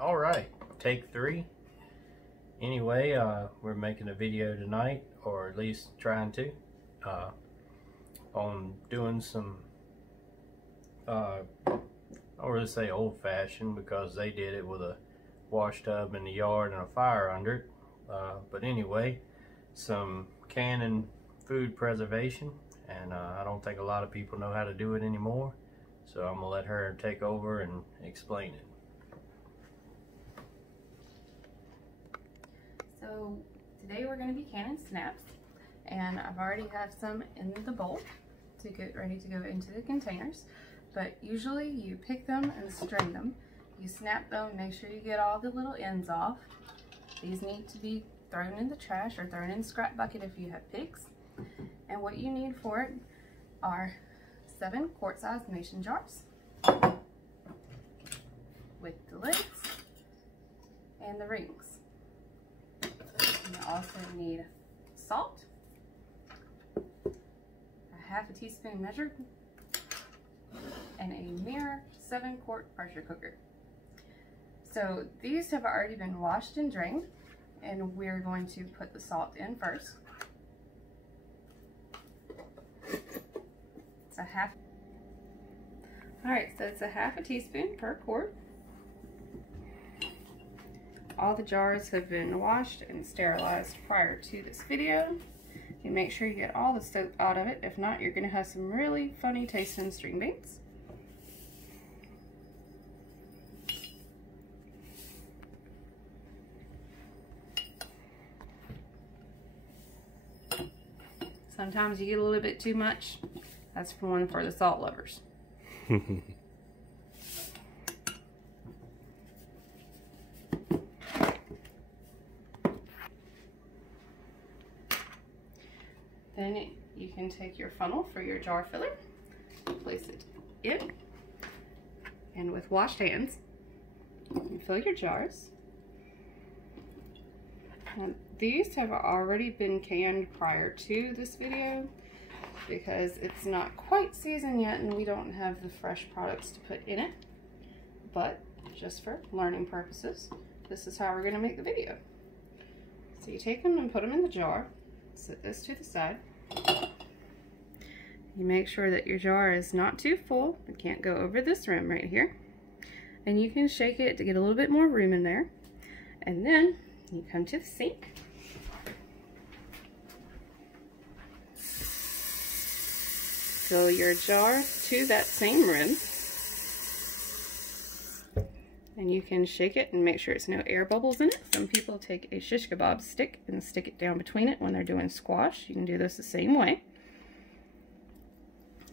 All right, take 3. Anyway, we're making a video tonight, or at least trying to, on doing some, I don't really say old-fashioned because they did it with a wash tub in the yard and a fire under it. But anyway, some canning food preservation, and I don't think a lot of people know how to do it anymore. So I'm gonna let her take over and explain it. So today we're going to be canning snaps, and I've already have some in the bowl to get ready to go into the containers. But usually you pick them and strain them. You snap them, make sure you get all the little ends off. These need to be thrown in the trash or thrown in the scrap bucket if you have pigs. And what you need for it are 7 quart-sized mason jars with the lids and the rings. You also need salt, a half a teaspoon measured, and a mere 7-quart pressure cooker. So these have already been washed and drained, and we're going to put the salt in first. It's a half. Alright, so it's a half a teaspoon per quart. All the jars have been washed and sterilized prior to this video. You make sure you get all the soap out of it. If not, you're going to have some really funny tasting string beans. Sometimes you get a little bit too much. That's one for the salt lovers. Then you can take your funnel for your jar filler, place it in, and with washed hands, you fill your jars. And these have already been canned prior to this video because it's not quite seasoned yet and we don't have the fresh products to put in it. But just for learning purposes, this is how we're going to make the video. So you take them and put them in the jar. Set this to the side. You make sure that your jar is not too full. It can't go over this rim right here. And you can shake it to get a little bit more room in there. And then you come to the sink. Fill your jar to that same rim. And you can shake it and make sure it's no air bubbles in it. Some people take a shish kebab stick and stick it down between it when they're doing squash. You can do this the same way.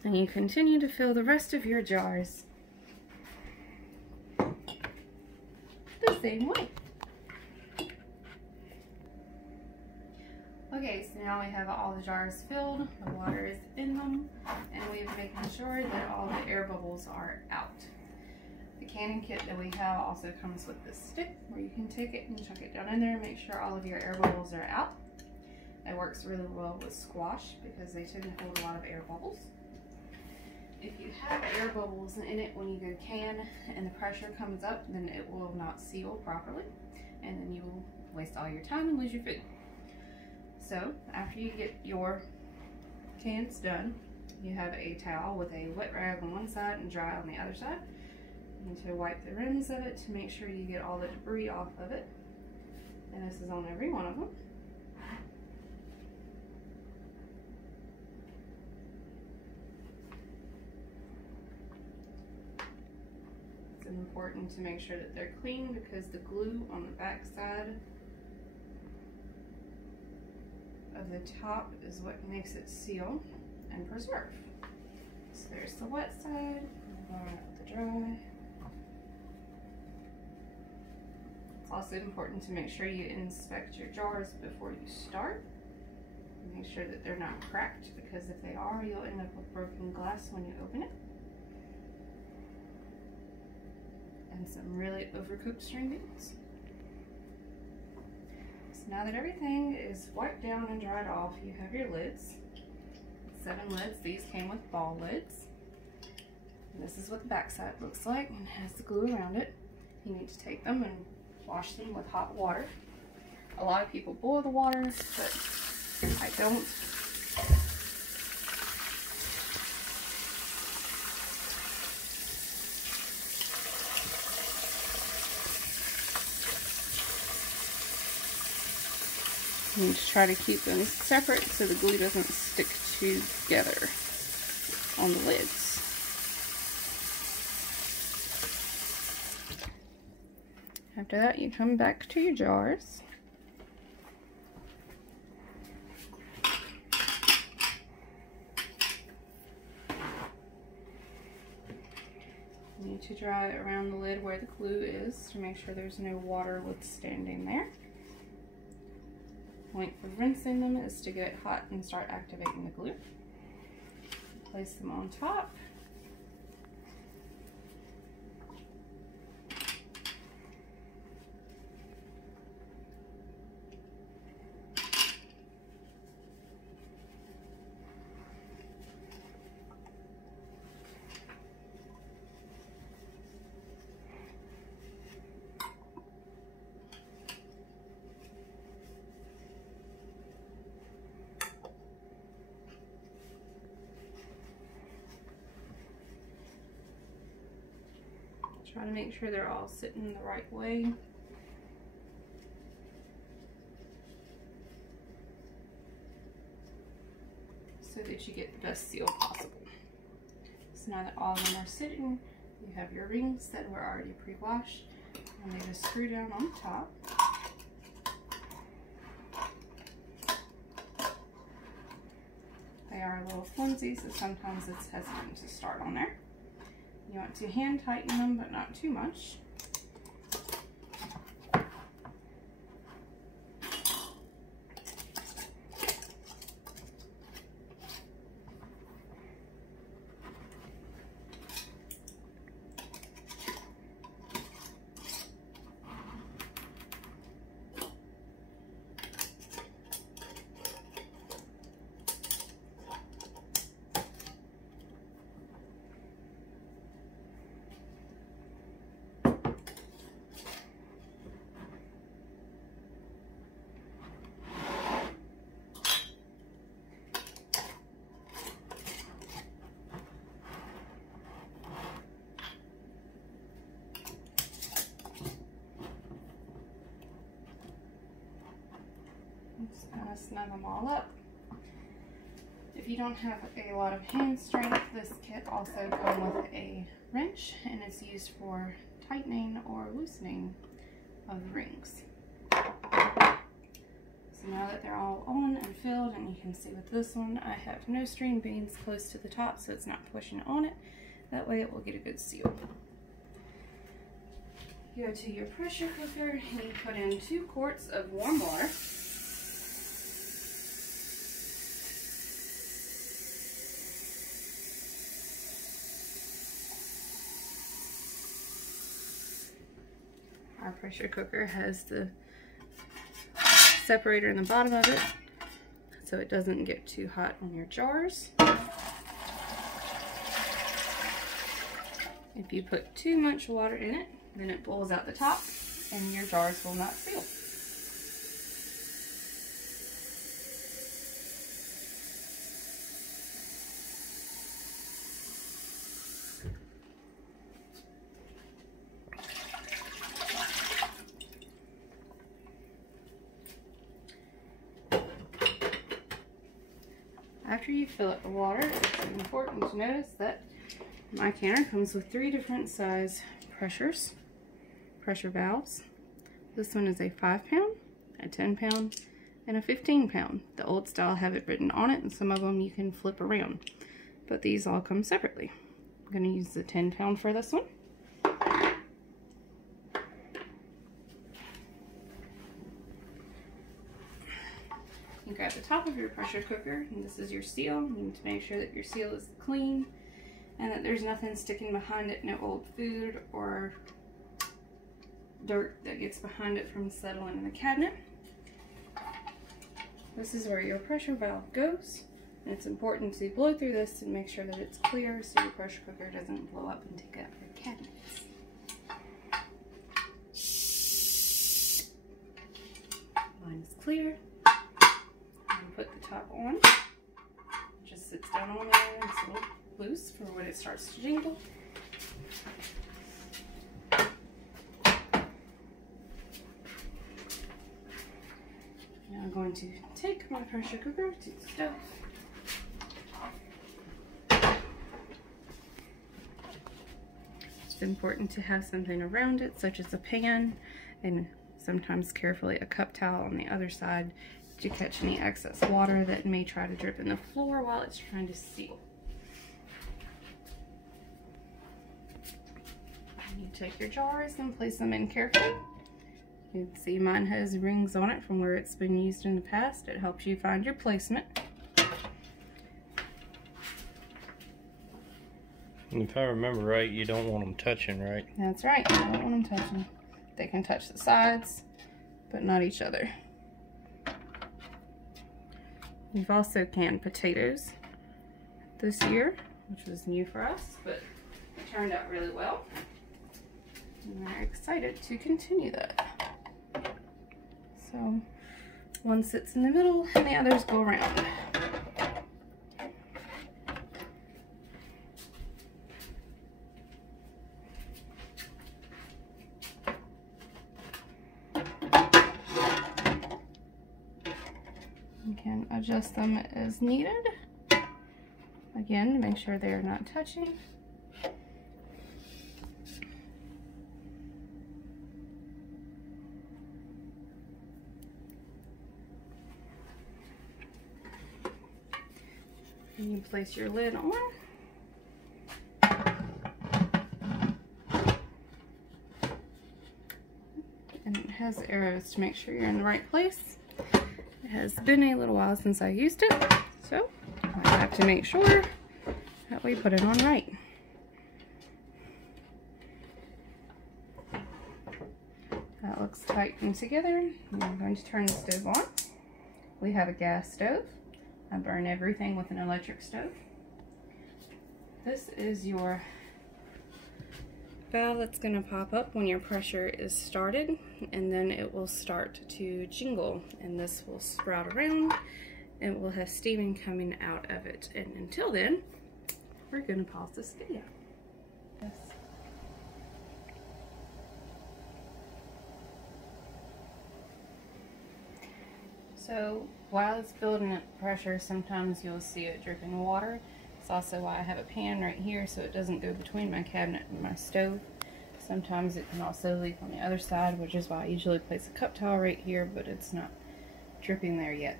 And you continue to fill the rest of your jars the same way. Okay, so now we have all the jars filled, the water is in them, and we're making sure that all the air bubbles are out. The canning kit that we have also comes with this stick where you can take it and chuck it down in there and make sure all of your air bubbles are out. It works really well with squash because they tend to hold a lot of air bubbles. If you have air bubbles in it when you go can and the pressure comes up, then it will not seal properly and then you will waste all your time and lose your food. So after you get your cans done, you have a towel with a wet rag on one side and dry on the other side. You need to wipe the rims of it to make sure you get all the debris off of it. And this is on every one of them. It's important to make sure that they're clean because the glue on the back side of the top is what makes it seal and preserve. So there's the wet side, the dry. It's also important to make sure you inspect your jars before you start. Make sure that they're not cracked because if they are, you'll end up with broken glass when you open it. And some really overcooked string beans. So now that everything is wiped down and dried off, you have your lids. 7 lids. These came with ball lids. And this is what the back side looks like and has the glue around it. You need to take them and wash them with hot water. A lot of people boil the water, but I don't. You need to try to keep them separate so the glue doesn't stick together on the lids. After that, you come back to your jars. You need to dry it around the lid where the glue is to make sure there's no water withstanding there. The point for rinsing them is to get it hot and start activating the glue. Place them on top. Try to make sure they're all sitting the right way. So that you get the best seal possible. So now that all of them are sitting, you have your rings that were already pre-washed, and they just screw down on the top. They are a little flimsy, so sometimes it's hesitant to start on there. You want to hand tighten them, but not too much. Just kind of snug them all up. If you don't have a lot of hand strength, this kit also comes with a wrench, and it's used for tightening or loosening of the rings. So now that they're all on and filled, and you can see with this one, I have no string beans close to the top, so it's not pushing on it. That way it will get a good seal. You go to your pressure cooker and you put in 2 quarts of warm water. Our pressure cooker has the separator in the bottom of it so it doesn't get too hot on your jars. If you put too much water in it, then it pulls out the top and your jars will not seal. After you fill up the water, it's important to notice that my canner comes with 3 different size pressure valves. This one is a 5-pound, a 10-pound, and a 15-pound. The old style have it written on it, and some of them you can flip around. But these all come separately. I'm going to use the 10-pound for this one. You grab the top of your pressure cooker, and this is your seal. You need to make sure that your seal is clean and that there's nothing sticking behind it, no old food or dirt that gets behind it from settling in the cabinet. This is where your pressure valve goes, and it's important to blow through this and make sure that it's clear so your pressure cooker doesn't blow up and take out your cabinets. clear. And put the top on. It just sits down on there and it's a little loose for when it starts to jingle. Now I'm going to take my pressure cooker to the stove. It's important to have something around it, such as a pan, and sometimes carefully a cup towel on the other side to catch any excess water that may try to drip in the floor while it's trying to seal. You take your jars and place them in carefully. You can see mine has rings on it from where it's been used in the past. It helps you find your placement. And if I remember right, you don't want them touching, right? That's right, you don't want them touching. They can touch the sides, but not each other. We've also canned potatoes this year, which was new for us, but it turned out really well. And we're excited to continue that. So one sits in the middle and the others go around. You can adjust them as needed. Again, to make sure they're not touching. And you place your lid on. And it has arrows to make sure you're in the right place. It has been a little while since I used it, so I have to make sure that we put it on right. That looks tight and together. I'm going to turn the stove on. We have a gas stove. I burn everything with an electric stove. This is your valve that's going to pop up when your pressure is started, and then it will start to jingle, and this will sprout around and we'll have steaming coming out of it. And until then, we're going to pause this video. Yes. So while it's building up pressure, sometimes you'll see it dripping water. It's also why I have a pan right here so it doesn't go between my cabinet and my stove. Sometimes it can also leak on the other side, which is why I usually place a cup towel right here, but it's not dripping there yet.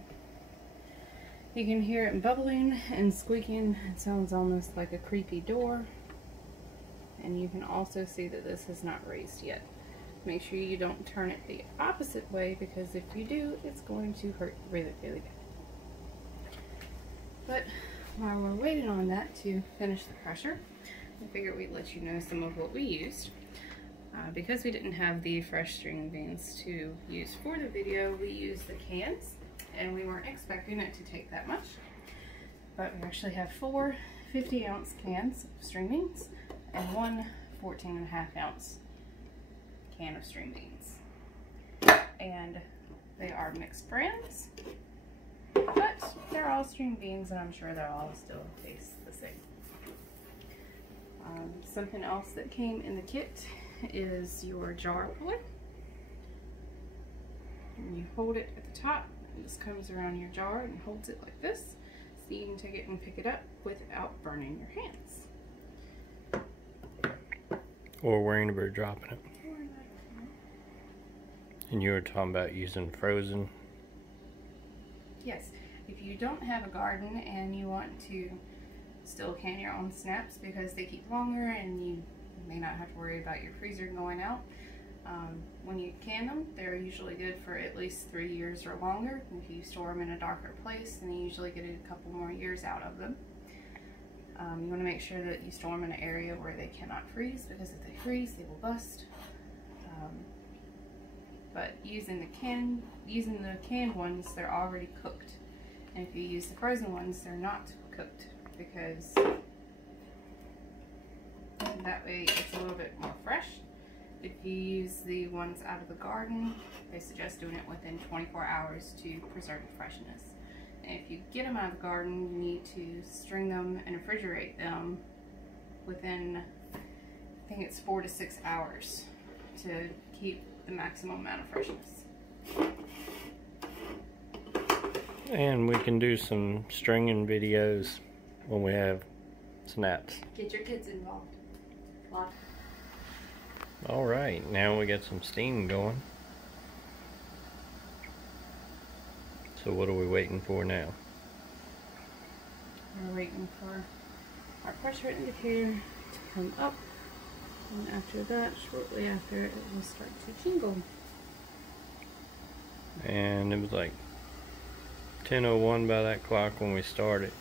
You can hear it bubbling and squeaking. It sounds almost like a creaky door. And you can also see that this is not raised yet. Make sure you don't turn it the opposite way, because if you do, it's going to hurt really, really bad. But while we're waiting on that to finish the pressure, I figured we'd let you know some of what we used. Because we didn't have the fresh string beans to use for the video, we used the cans, and we weren't expecting it to take that much. But we actually have 4 50-ounce cans of string beans and 1 14.5-ounce can of string beans. And they are mixed brands, but they're all string beans, and I'm sure they'll all still taste the same. Something else that came in the kit is your jar puller. And you hold it at the top, and this comes around your jar and holds it like this, so you can take it and pick it up without burning your hands. Or worrying about dropping it. And you were talking about using frozen. Yes, if you don't have a garden and you want to still can your own snaps because they keep longer and you may not have to worry about your freezer going out, when you can them, they're usually good for at least 3 years or longer. If you store them in a darker place, then you usually get a couple more years out of them. You want to make sure that you store them in an area where they cannot freeze, because if they freeze, they will bust. But using the canned ones, they're already cooked. And if you use the frozen ones, they're not cooked, because that way it's a little bit more fresh If you use the ones out of the garden, they suggest doing it within 24 hours to preserve the freshness. And if you get them out of the garden, you need to string them and refrigerate them within, I think it's 4 to 6 hours to keep the maximum amount of freshness. And we can do some stringing videos when we have snaps. Get your kids involved. Alright, now we got some steam going. So what are we waiting for now? We're waiting for our pressure indicator to come up. And after that, shortly after, it will start to jingle. And it was like 10:01 by that clock when we started.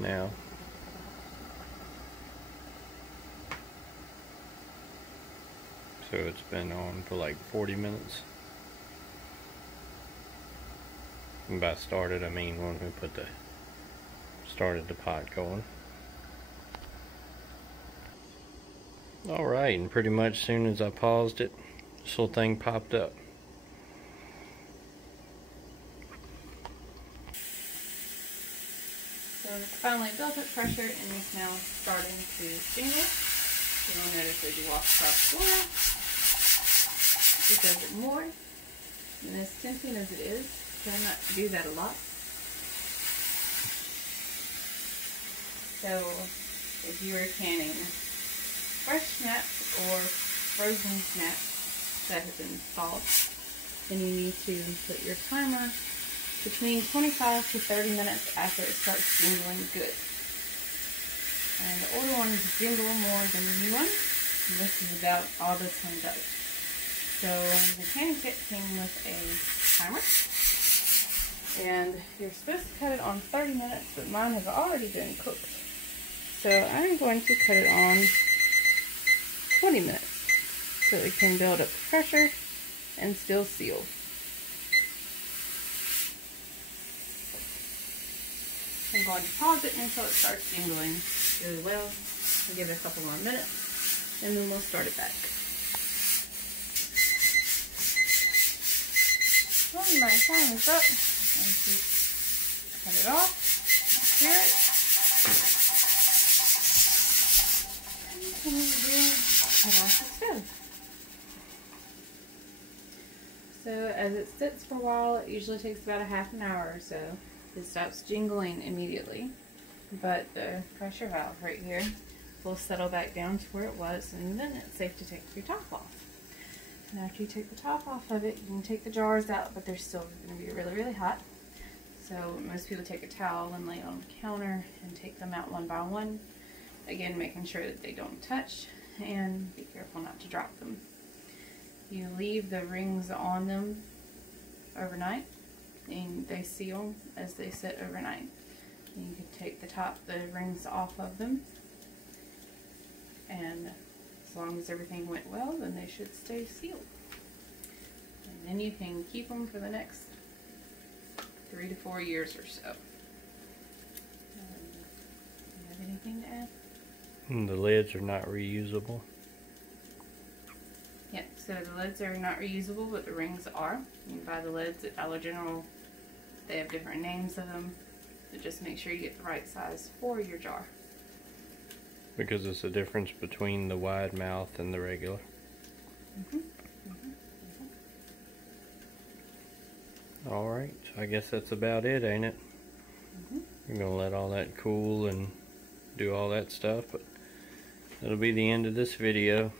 Now. So it's been on for like 40 minutes. And by started, I mean when we started the pot going. Alright, and pretty much as soon as I paused it, this little thing popped up. So it's finally built up pressure and it's now starting to jingle. You'll notice as you walk across the floor, it does it more. And as tempting as it is, try not to do that a lot. So if you are canning fresh snaps or frozen snaps that have been thawed, then you need to put your timer between 25 to 30 minutes after it starts jingling good. And the older ones jingle more than the new ones, and this is about all this one does. So the canning kit came with a timer, and you're supposed to cut it on 30 minutes, but mine has already been cooked. So I'm going to cut it on 20 minutes so it can build up the pressure and still seal. I'm going to pause it until it starts jingling really well. I'll give it a couple more minutes and then we'll start it back. When my time is up, I just cut it off, clear it, and cut off the stove. So as it sits for a while, it usually takes about a half an hour or so. It stops jingling immediately, but the pressure valve right here will settle back down to where it was, and then it's safe to take your top off. And after you take the top off of it, you can take the jars out, but they're still going to be really, really hot. So most people take a towel and lay it on the counter and take them out one by one. Again, making sure that they don't touch, and be careful not to drop them. You leave the rings on them overnight, and they seal as they sit overnight. And you can take the rings off of them, and as long as everything went well, then they should stay sealed. And then you can keep them for the next 3 to 4 years or so. Do you have anything to add? And the lids are not reusable. Yeah, so the lids are not reusable, but the rings are. You can buy the lids at Dollar General. They have different names of them, so just make sure you get the right size for your jar. Because it's the difference between the wide mouth and the regular. Alright, so I guess that's about it, ain't it? We're going to let all that cool and do all that stuff, but that'll be the end of this video.